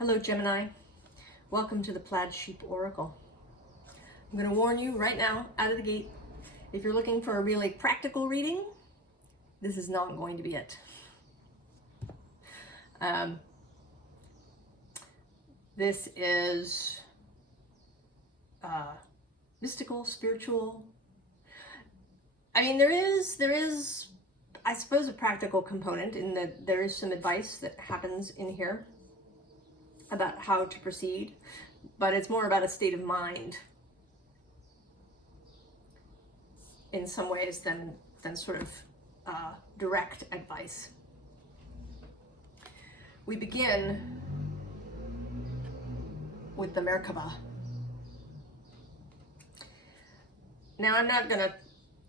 Hello, Gemini. Welcome to the Plaid Sheep Oracle. I'm going to warn you right now, out of the gate, if you're looking for a really practical reading, this is not going to be it. This is mystical, spiritual. I mean, there is, I suppose, a practical component in that there is some advice that happens in here about how to proceed, but it's more about a state of mind in some ways than sort of direct advice. We begin with the Merkaba. Now, I'm not going to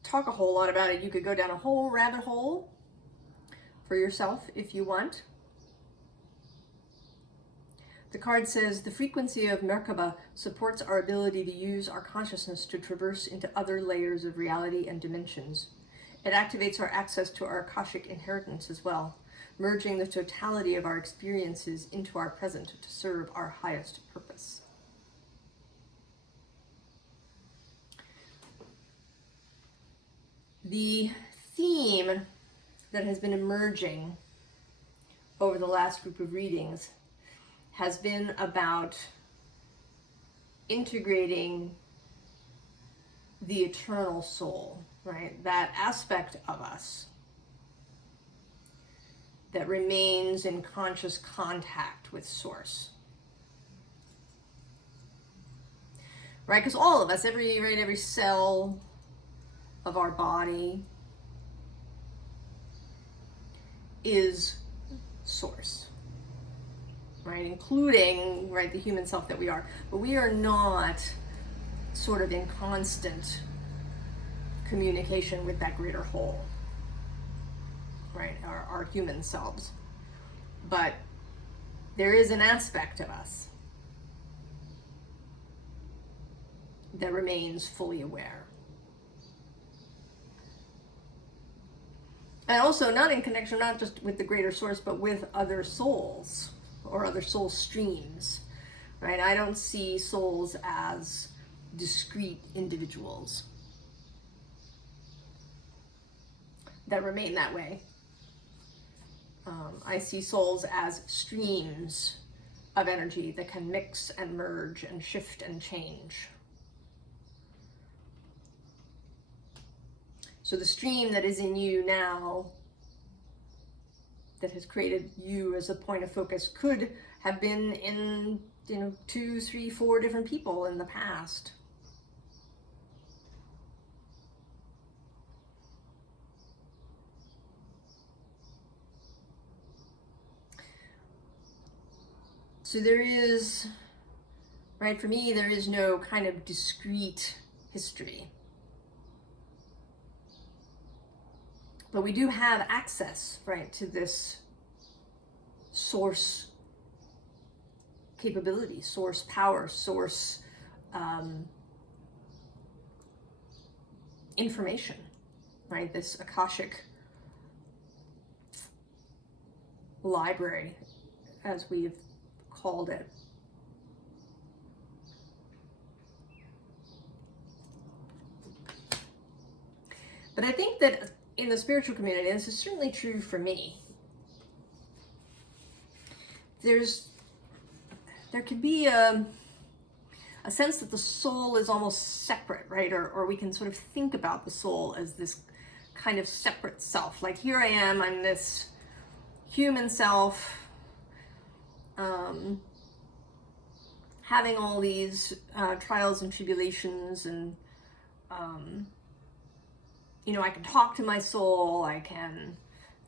talk a whole lot about it. You could go down a whole rabbit hole for yourself if you want. The card says, the frequency of Merkaba supports our ability to use our consciousness to traverse into other layers of reality and dimensions. It activates our access to our Akashic inheritance as well, merging the totality of our experiences into our present to serve our highest purpose. The theme that has been emerging over the last group of readings has been about integrating the eternal soul, right? That aspect of us that remains in conscious contact with Source. Right? Because all of us, every cell of our body is Source. Right, including, right, the human self that we are. But we are not sort of in constant communication with that greater whole, right, our human selves. But there is an aspect of us that remains fully aware. And also not in connection, not just with the greater source, but with other souls or other soul streams, right? I don't see souls as discrete individuals that remain that way. I see souls as streams of energy that can mix and merge and shift and change. So the stream that is in you now, that has created you as a point of focus, could have been in, 2, 3, 4 different people in the past. So there is, right, for me, there is no kind of discrete history. But we do have access, right, to this source capability, source power, source information, right? This Akashic library, as we've called it. But I think that in the spiritual community, and this is certainly true for me, there could be a sense that the soul is almost separate, right? Or we can sort of think about the soul as this kind of separate self. Like, here I am, I'm this human self, having all these trials and tribulations, and I can talk to my soul, I can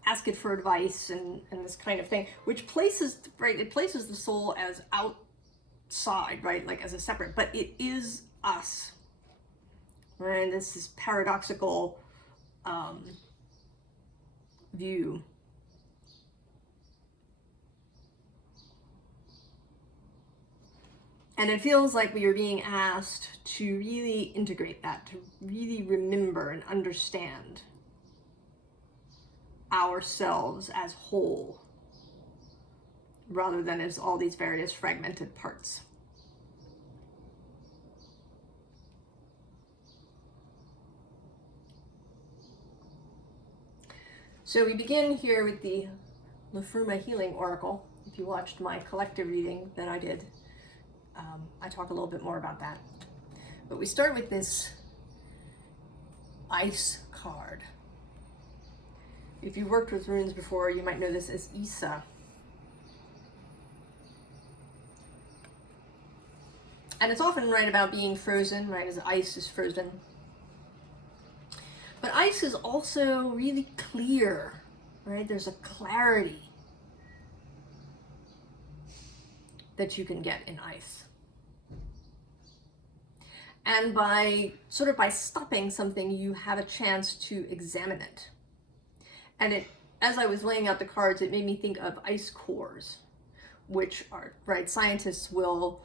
ask it for advice and this kind of thing, which places, right, it places the soul as outside, right, like as a separate, but it is us, right? This is paradoxical view. And it feels like we are being asked to really integrate that, to really remember and understand ourselves as whole, rather than as all these various fragmented parts. So we begin here with the Liffruma Healing Oracle. If you watched my collective reading that I did, I talk a little bit more about that. But we start with this ice card. If you've worked with runes before, you might know this as Isa. And it's often right about being frozen, right, as ice is frozen. But ice is also really clear, right? There's a clarity that you can get in ice. And by stopping something, you have a chance to examine it. And as I was laying out the cards, it made me think of ice cores, which are, right, scientists will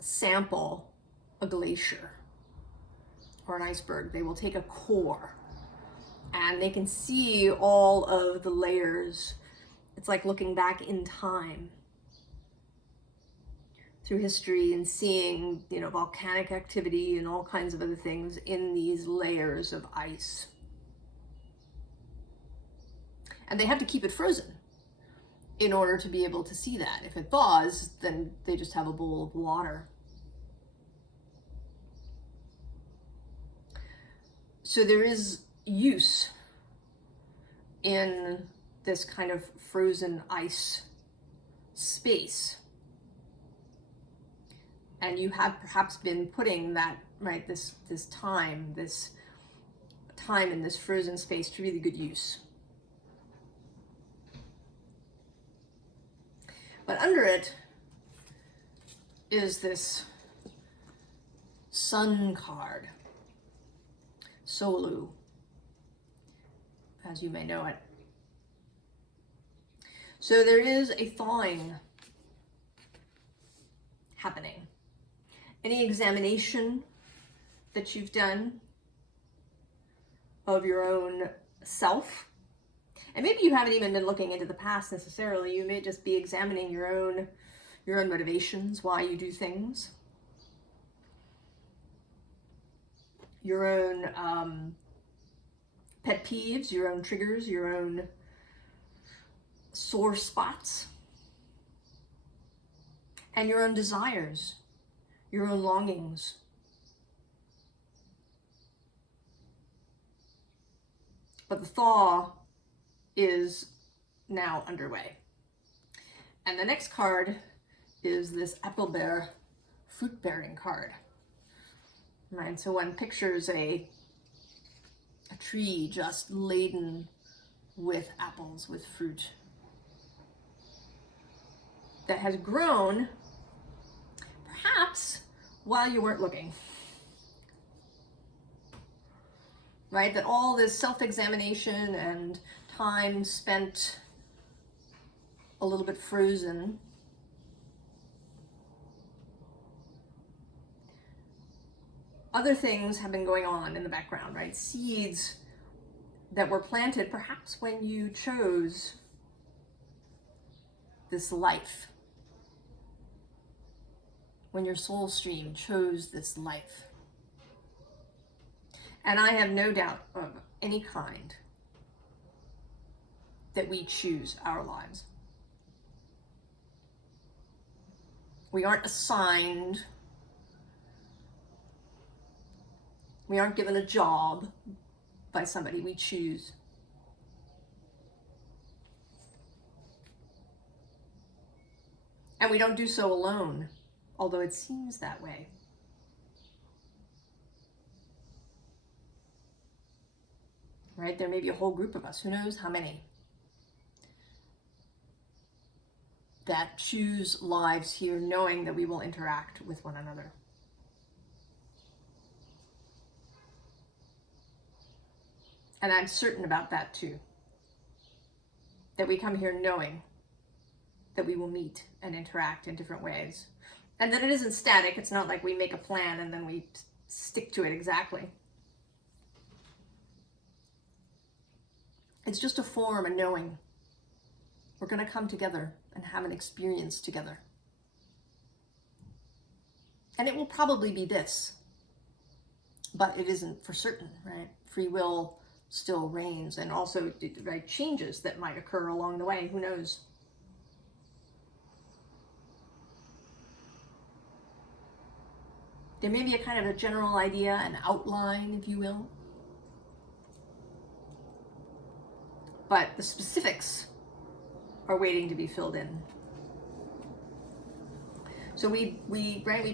sample a glacier or an iceberg. They will take a core and they can see all of the layers. It's like looking back in time through history and seeing, you know, volcanic activity and all kinds of other things in these layers of ice. And they have to keep it frozen in order to be able to see that. If it thaws, then they just have a bowl of water. So there is use in this kind of frozen ice space. And you have perhaps been putting that, right, this time in this frozen space to really good use. But under it is this sun card, Solu, as you may know it. So there is a thawing happening. Any examination that you've done of your own self, and maybe you haven't even been looking into the past necessarily, you may just be examining your own motivations, why you do things, your own pet peeves, your own triggers, your own sore spots, and your own desires, your own longings. But the thaw is now underway. And the next card is this Appelbeer fruit-bearing card. Right, so one pictures a tree just laden with apples, with fruit, that has grown perhaps while you weren't looking. Right, that all this self-examination and time spent a little bit frozen other things have been going on in the background, right? Seeds that were planted perhaps when you chose this life, when your soul stream chose this life. And I have no doubt of any kind that we choose our lives. We aren't assigned. We aren't given a job by somebody. We choose. And we don't do so alone, although it seems that way. Right? There may be a whole group of us, who knows how many, that choose lives here knowing that we will interact with one another. And I'm certain about that too. That we come here knowing that we will meet and interact in different ways. And that it isn't static. It's not like we make a plan and then we stick to it exactly. It's just a form, a knowing. We're going to come together and have an experience together. And it will probably be this, but it isn't for certain, right? Free will still reigns, and also, right, changes that might occur along the way. Who knows? There may be a kind of a general idea, an outline, if you will. But the specifics are waiting to be filled in. So we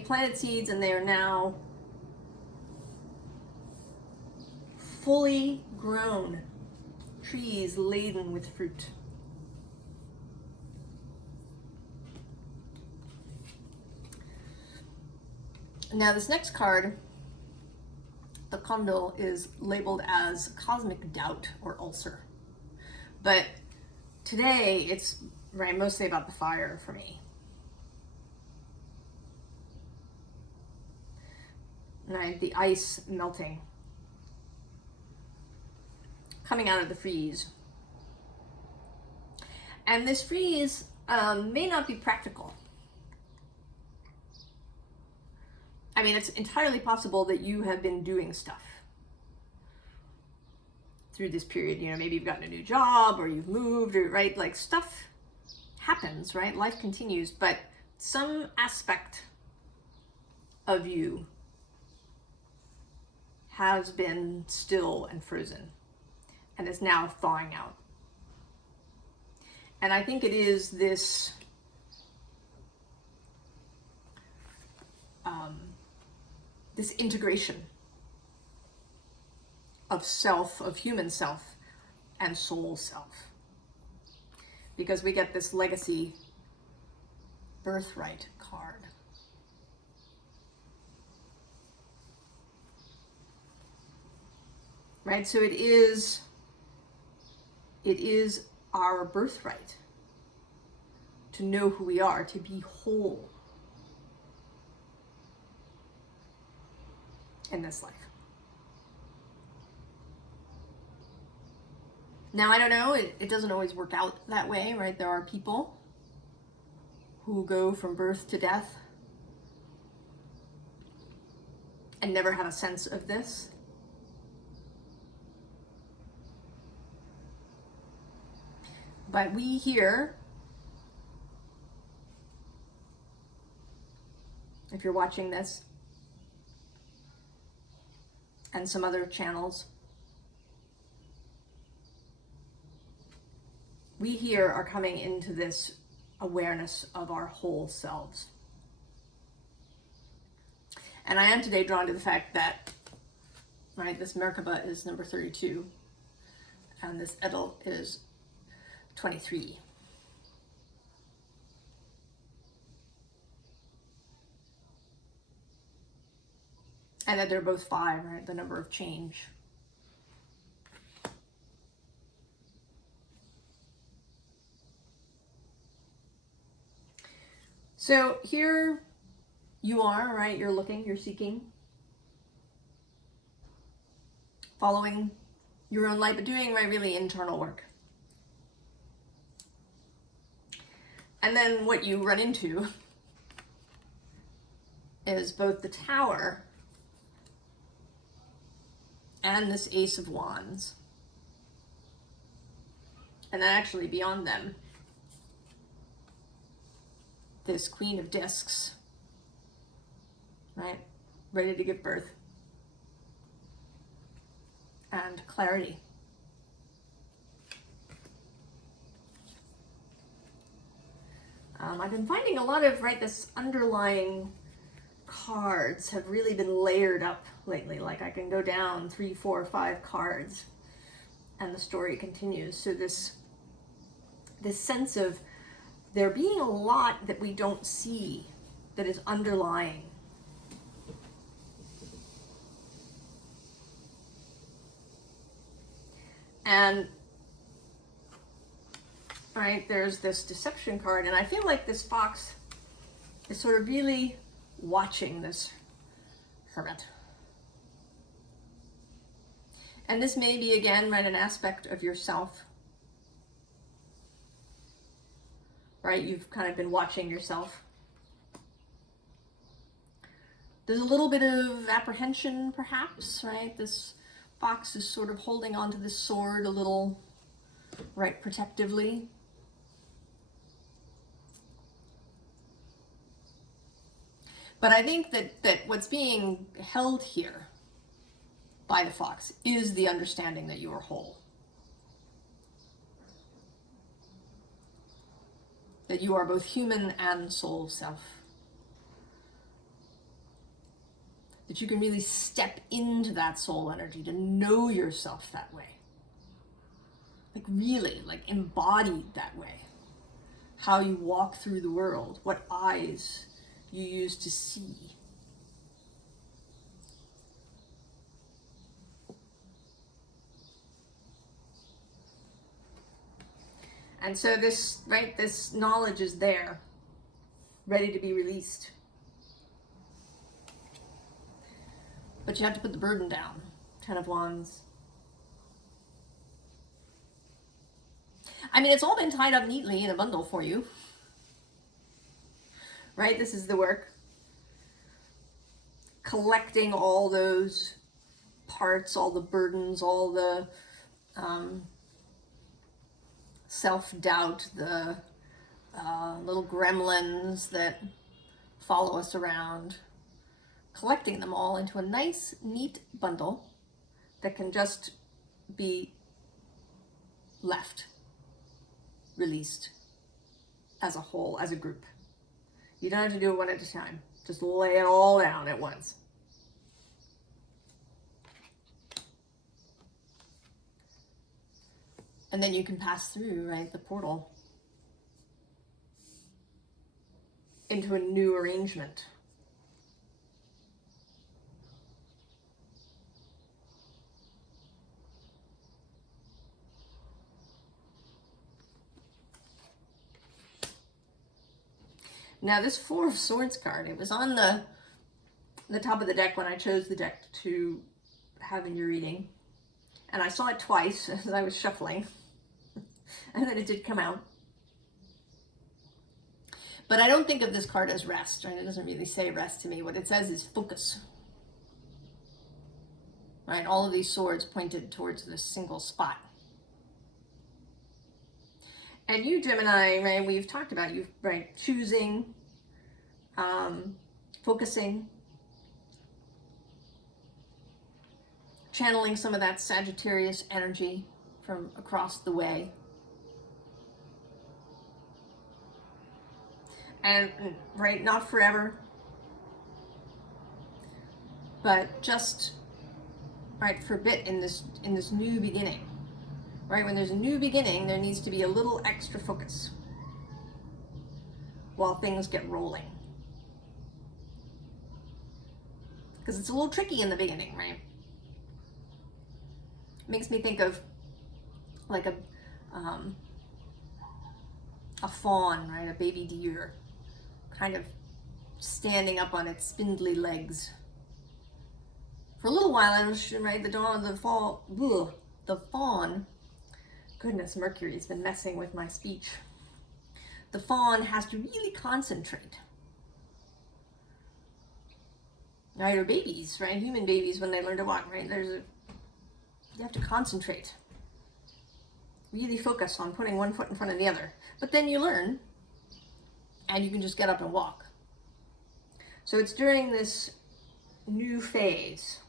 planted seeds, and they are now fully grown trees laden with fruit. Now this next card, the condor, is labeled as cosmic doubt or ulcer. But today it's mostly about the fire for me. Right, the ice melting, coming out of the freeze. And this freeze may not be practical. I mean, it's entirely possible that you have been doing stuff through this period. You know, maybe you've gotten a new job, or you've moved, or, right, like, stuff happens, right? Life continues, but some aspect of you has been still and frozen and is now thawing out. And I think it is this this integration of self, of human self, and soul self. Because we get this legacy birthright card. Right, so it is our birthright to know who we are, to be whole in this life. Now, I don't know, it doesn't always work out that way, right? There are people who go from birth to death and never have a sense of this. But we here, if you're watching this, and some other channels, we here are coming into this awareness of our whole selves. And I am today drawn to the fact that, right, this Merkaba is number 32, and this Edel is 23. And that they're both 5, right? The number of change. So here you are, right? You're looking, you're seeking, following your own light, but doing, right, really internal work. And then what you run into is both the Tower and this Ace of Wands. And then actually beyond them, this Queen of Discs, right? Ready to give birth. And clarity. I've been finding a lot of, right, this underlying cards have really been layered up lately. Like I can go down 3, 4, 5 cards and the story continues. So this sense of there being a lot that we don't see that is underlying. And right, there's this deception card, and I feel like this fox is sort of really watching this hermit. And this may be, again, right, an aspect of yourself, right? You've kind of been watching yourself. There's a little bit of apprehension, perhaps, right? This fox is sort of holding onto this sword a little, right, protectively. But I think that what's being held here by the fox is the understanding that you are whole. That you are both human and soul self. That you can really step into that soul energy to know yourself that way. Like really, like embodied that way. How you walk through the world, what eyes you use to see. And so this, right, this knowledge is there, ready to be released. But you have to put the burden down. 10 of Wands. I mean, it's all been tied up neatly in a bundle for you. Right? This is the work. Collecting all those parts, all the burdens, all the self-doubt, the little gremlins that follow us around. Collecting them all into a nice, neat bundle that can just be left, released as a whole, as a group. You don't have to do it one at a time. Just lay it all down at once. And then you can pass through, right, the portal into a new arrangement. Now this Four of Swords card, it was on the top of the deck when I chose the deck to have in your reading. And I saw it twice as I was shuffling. And then it did come out. But I don't think of this card as rest, right? It doesn't really say rest to me. What it says is focus. Right? All of these swords pointed towards this single spot. And you, Gemini, right, we've talked about you, right, choosing, focusing, channeling some of that Sagittarius energy from across the way. And, right, not forever, but just, right, for a bit in this new beginning. Right, when there's a new beginning, there needs to be a little extra focus while things get rolling. Because it's a little tricky in the beginning, right? It makes me think of like a fawn, right? A baby deer, kind of standing up on its spindly legs. For a little while, I was right. The fawn. Goodness, Mercury's been messing with my speech. The fawn has to really concentrate. Right, or babies, right? Human babies, when they learn to walk, right? You have to concentrate. Really focus on putting one foot in front of the other. But then you learn, and you can just get up and walk. So it's during this new phase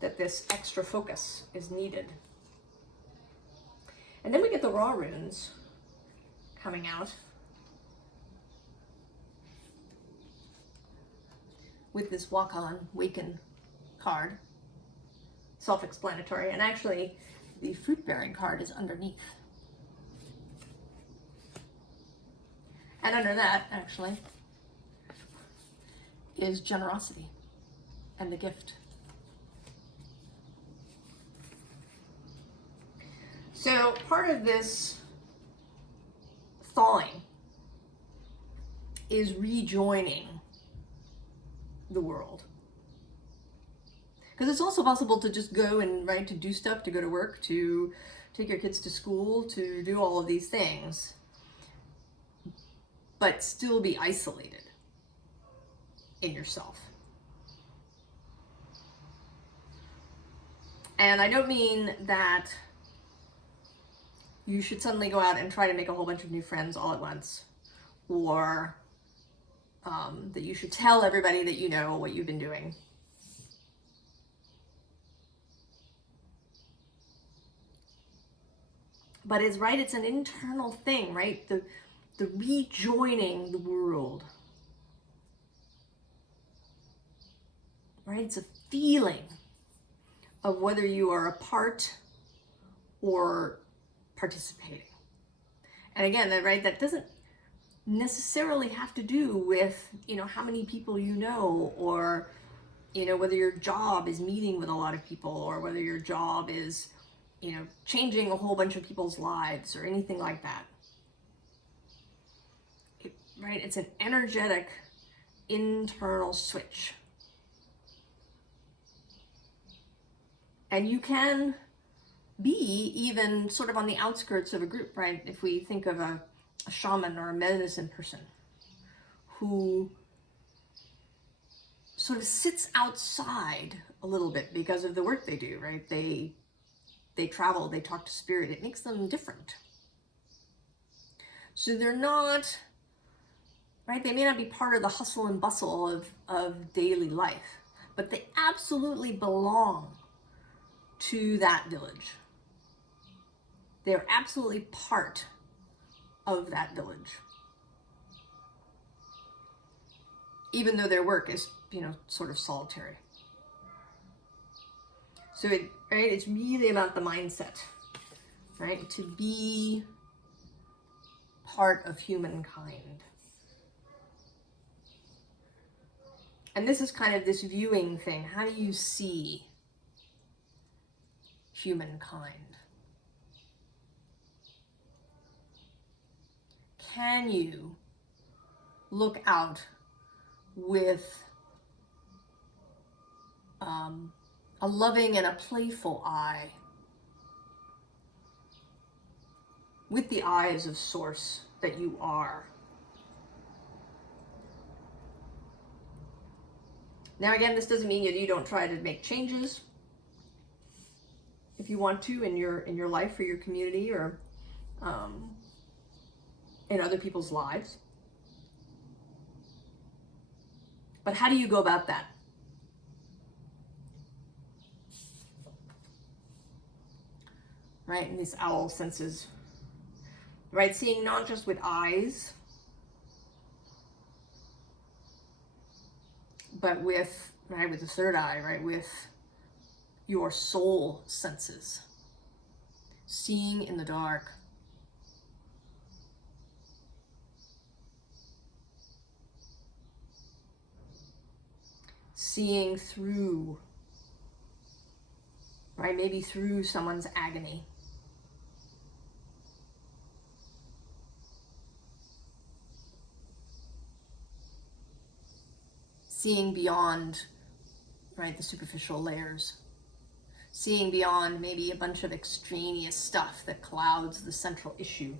that this extra focus is needed. And then we get the raw runes coming out with this walk on, waken card, self-explanatory, and actually the fruit-bearing card is underneath. And under that, actually, is generosity and the gift. So part of this thawing is rejoining the world. Because it's also possible to just go and, right, to do stuff, to go to work, to take your kids to school, to do all of these things, but still be isolated in yourself. And I don't mean that you should suddenly go out and try to make a whole bunch of new friends all at once, or that you should tell everybody that you know what you've been doing. But it's right, it's an internal thing, right? The rejoining the world. Right? It's a feeling of whether you are a part or participating. And again, right, that doesn't necessarily have to do with, you know, how many people you know, or, you know, whether your job is meeting with a lot of people, or whether your job is, you know, changing a whole bunch of people's lives or anything like that. Right? It's an energetic internal switch. And you can be even sort of on the outskirts of a group, right? If we think of a shaman or a medicine person who sort of sits outside a little bit because of the work they do, right? They travel, they talk to spirit. It makes them different. So they're not, right? They may not be part of the hustle and bustle of daily life, but they absolutely belong to that village. They're absolutely part of that village. Even though their work is, you know, sort of solitary. So it's really about the mindset, right? To be part of humankind. And this is kind of this viewing thing. How do you see humankind? Can you look out with a loving and a playful eye, with the eyes of Source that you are? Now again, this doesn't mean that you don't try to make changes if you want to in your life or your community, or in other people's lives. But how do you go about that? Right, in these owl senses. Right, seeing not just with eyes, but with, right, with the third eye, right, with your soul senses. Seeing in the dark. Seeing through, right, maybe through someone's agony. Seeing beyond, right, the superficial layers. Seeing beyond maybe a bunch of extraneous stuff that clouds the central issue.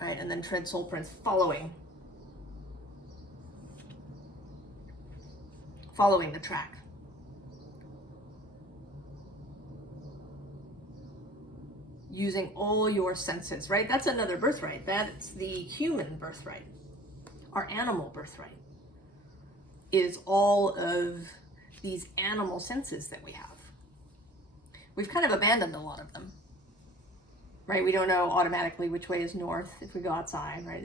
Right, and then tread soul prints, following the track. Using all your senses, right? That's another birthright. That's the human birthright. Our animal birthright is all of these animal senses that we have. We've kind of abandoned a lot of them, right? We don't know automatically which way is north if we go outside, right?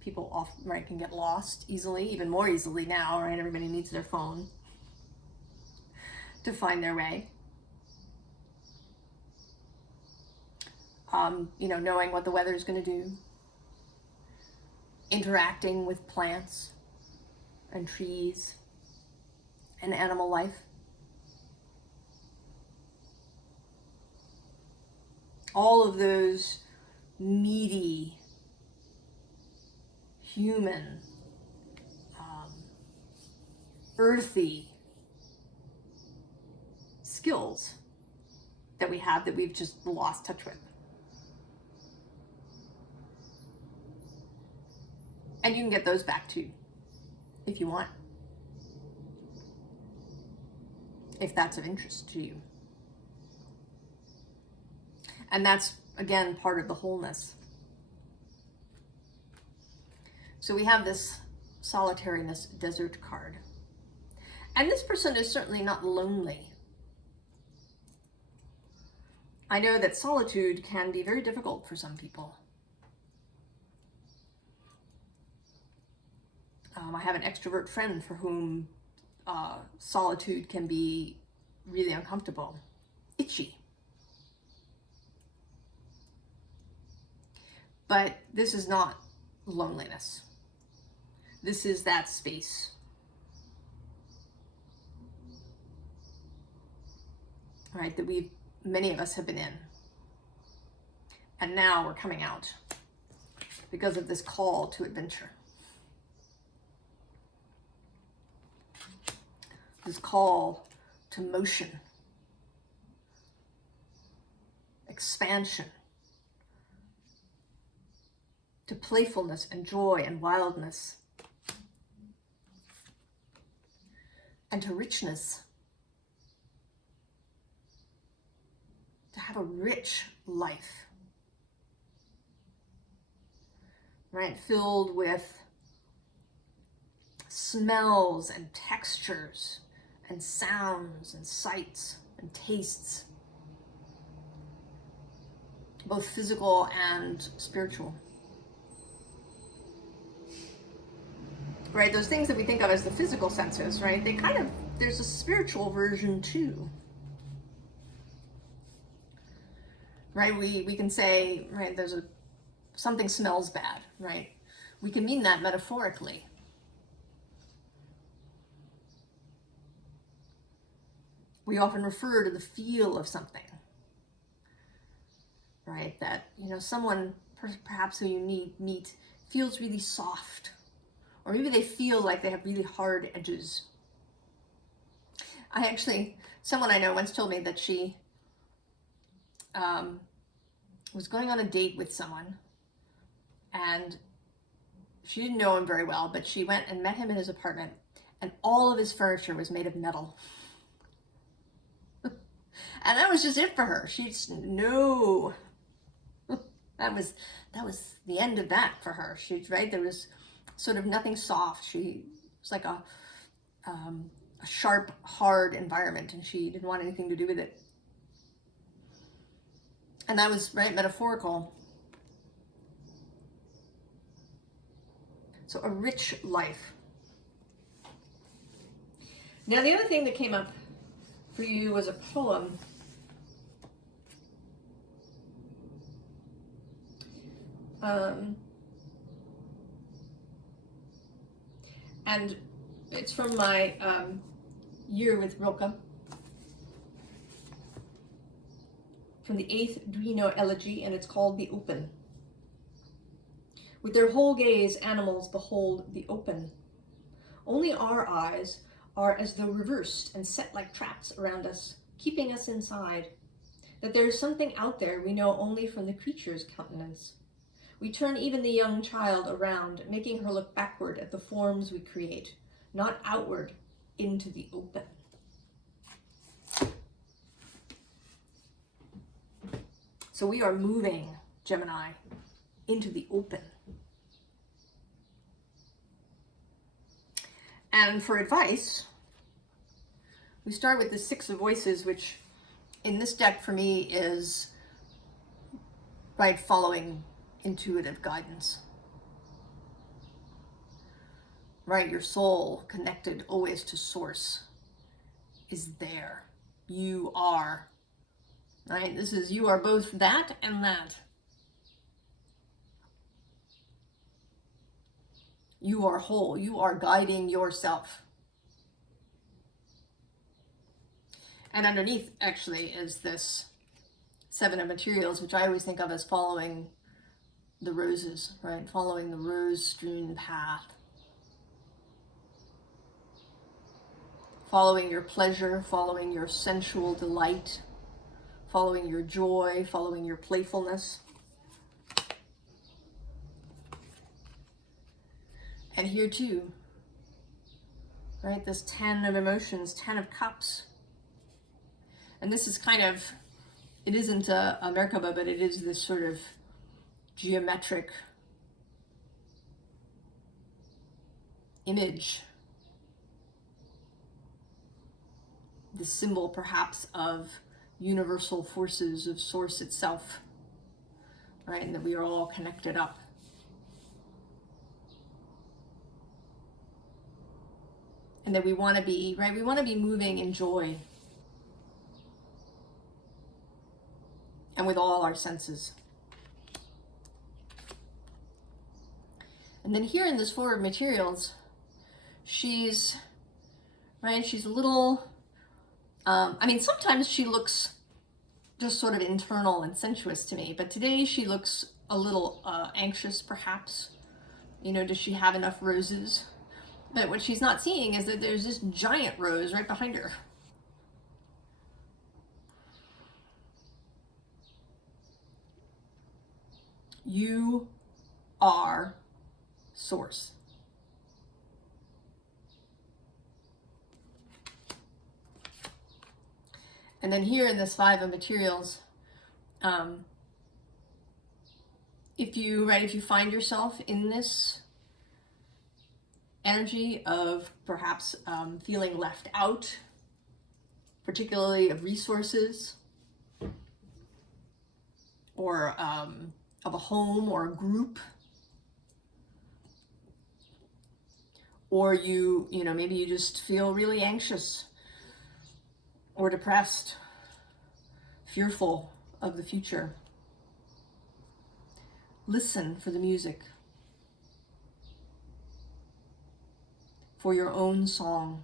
People often, right, can get lost easily, even more easily now, right? Everybody needs their phone to find their way. You know, knowing what the weather is going to do, interacting with plants and trees and animal life. All of those meaty human, earthy skills that we have that we've just lost touch with. And you can get those back too, if you want, if that's of interest to you. And that's, again, part of the wholeness. So we have this solitariness desert card. And this person is certainly not lonely. I know that solitude can be very difficult for some people. I have an extrovert friend for whom solitude can be really uncomfortable, itchy. But this is not loneliness. This is that space. Right, that many of us have been in. And now we're coming out because of this call to adventure. This call to motion, expansion, to playfulness and joy and wildness, and to richness. To have a rich life, right? Filled with smells and textures and sounds and sights and tastes, both physical and spiritual. Right? Those things that we think of as the physical senses, right? There's a spiritual version too. Right? We can say, right, something smells bad, right? We can mean that metaphorically. We often refer to the feel of something, right? That, someone perhaps who you meet feels really soft, or maybe they feel like they have really hard edges. Someone I know once told me that she was going on a date with someone, and she didn't know him very well, but she went and met him in his apartment, and all of his furniture was made of metal. And that was just it for her. No. That was the end of that for her. Right? There was sort of nothing soft. It was like a sharp, hard environment, and she didn't want anything to do with it. And that was, right, metaphorical. So a rich life. Now the other thing that came up for you was a poem. And it's from my Year with Rilke, from the 8th Duino Elegy, and it's called The Open. With their whole gaze, animals behold the open. Only our eyes are as though reversed and set like traps around us, keeping us inside. That there is something out there we know only from the creature's countenance. We turn even the young child around, making her look backward at the forms we create, not outward into the open. So we are moving, Gemini, into the open. And for advice, we start with the Six of Voices, which in this deck for me is, right, following intuitive guidance. Right, your soul connected always to source is there. You are. Right, you are both that and that. You are whole. You are guiding yourself. And underneath, actually, is this Seven of Materials, which I always think of as following the roses, right? Following the rose-strewn path. Following your pleasure, following your sensual delight, following your joy, following your playfulness. And here too, right, this 10 of emotions, 10 of cups. And this is kind of, it isn't a Merkaba, but it is this sort of geometric image. The symbol perhaps of universal forces of Source itself, right? And that we are all connected up. And that we want to be, right? We want to be moving in joy. And with all our senses. And then here in this Four of Materials, she's, right, she's a little, I mean, sometimes she looks just sort of internal and sensuous to me, but today she looks a little anxious, perhaps. You know, does she have enough roses? But what she's not seeing is that there's this giant rose right behind her. You are Source. And then here in this Five of Materials, if you find yourself in this energy of perhaps feeling left out, particularly of resources, or of a home or a group, or you know, maybe you just feel really anxious or depressed, fearful of the future. Listen for the music, for your own song,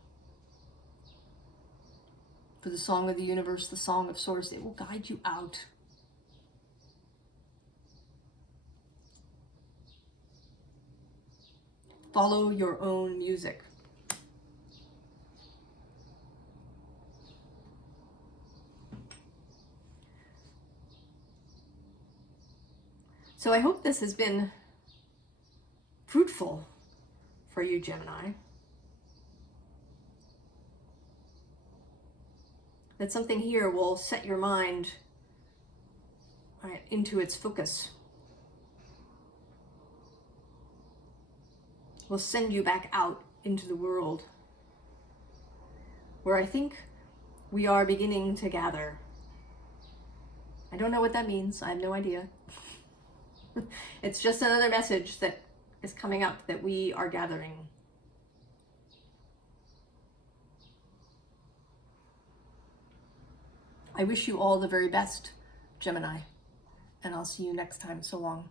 for the song of the universe, the song of Source. It will guide you out. Follow your own music. So I hope this has been fruitful for you, Gemini. That something here will set your mind right into its focus. Will send you back out into the world, where I think we are beginning to gather. I don't know what that means. I have no idea. It's just another message that is coming up, that we are gathering. I wish you all the very best, Gemini, and I'll see you next time. So long.